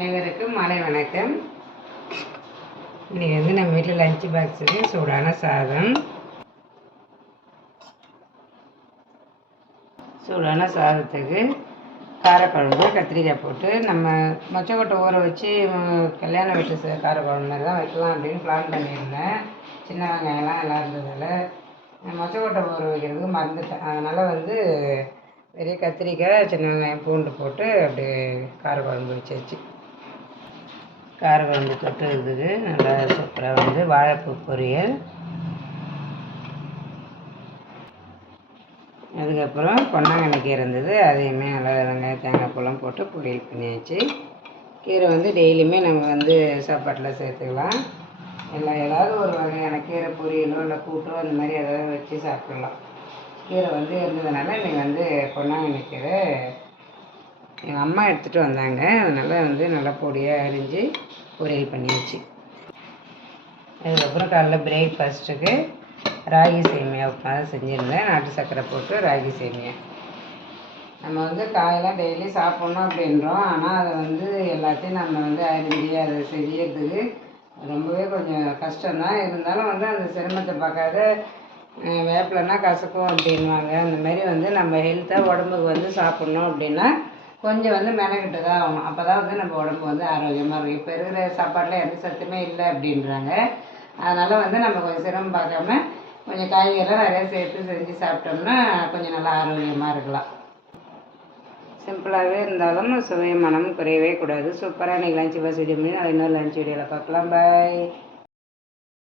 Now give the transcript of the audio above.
அனைவருக்கும் மாலை வணக்கம். இன்றைக்கி வந்து நம்ம வீட்டில் லஞ்ச் பாக்ஸுக்கு சூடான சாதத்துக்கு காரக்குழம்பு கத்திரிக்காய் போட்டு நம்ம மொச்சக்கொட்டை ஊற வச்சு கல்யாண வீட்டு காரக்குழம்பு மாதிரி தான் வைக்கலாம் அப்படின்னு பிளான் பண்ணியிருந்தேன். சின்ன வெங்காயம்லாம் எல்லாம் இருந்ததால் மொச்சக்கொட்டை ஊற வைக்கிறதுக்கு மறந்துட்டேன். அதனால் வந்து பெரிய கத்திரிக்காய் சின்ன வெங்காயம் பூண்டு போட்டு அப்படியே காரக்குழம்பு வச்சாச்சு. காரக்குழம்பு தொட்டுறதுக்கு நல்லா சூப்பராக வந்து வாழைப்பூ பொரியல், அதுக்கப்புறம் பொன்னாங்கண்ணி கீரை இருந்தது, அதையுமே நல்லா வெங்காயம் தேங்காய் பூலாம் போட்டு பொரியல் பண்ணியாச்சு. கீரை வந்து டெய்லியுமே நம்ம வந்து சாப்பாட்டில் சேர்த்துக்கலாம். ஏதாவது ஒரு வகையான கீரை பொரியலோ இல்லை கூட்டோ அந்த மாதிரி ஏதாவது வச்சு சாப்பிட்லாம். கீரை வந்து இருந்ததுனால இன்றைக்கி வந்து பொன்னாங்கண்ணி கீரை எங்கள் அம்மா எடுத்துகிட்டு வந்தாங்க. அதனால் வந்து நல்லா பொடியாக அரிஞ்சு பொரியல் பண்ணியாச்சு. அதுக்கப்புறம் காலைல பிரேக்ஃபாஸ்ட்டுக்கு ராகி சேமியா உப்புமா செஞ்சுருந்தேன். நாட்டு சர்க்கரை போட்டு ராகி சேமியா. நம்ம வந்து காயெல்லாம் டெய்லி சாப்பிட்ணும் அப்படின்றோம். ஆனால் அதை வந்து எல்லாத்தையும் நம்ம வந்து அரிஞ்சு அதை செய்யறதுக்கு ரொம்பவே கொஞ்சம் கஷ்டம்தான். இருந்தாலும் வந்து அந்த சிரமத்தை பார்க்காத வேப்பிலன்னா கசக்கும் அப்படின்வாங்க. அந்த மாதிரி வந்து நம்ம ஹெல்த்தாக உடம்புக்கு வந்து சாப்பிட்ணும் அப்படின்னா கொஞ்சம் வந்து மெனக்கிட்டு தான் ஆகணும். அப்போ தான் வந்து நம்ம உடம்பு வந்து ஆரோக்கியமாக இருக்கும். இப்போ இருக்கிற சாப்பாட்டில் எந்த சத்துமே இல்லை அப்படின்றாங்க. அதனால் வந்து நம்ம கொஞ்சம் சிரமம் பார்க்காம கொஞ்சம் காய்கறிலாம் நிறையா சேர்த்து செஞ்சு சாப்பிட்டோம்னா கொஞ்சம் நல்லா ஆரோக்கியமாக இருக்கலாம். சிம்பிளாகவே இருந்தாலும் சுவை மனம் குறையவே கூடாது. சூப்பராக இன்றைக்கி லஞ்ச் பாக்ஸ் வீடியோ பண்ணி இன்னொரு லஞ்ச் வீடியோவில் பார்க்கலாம். பாய்.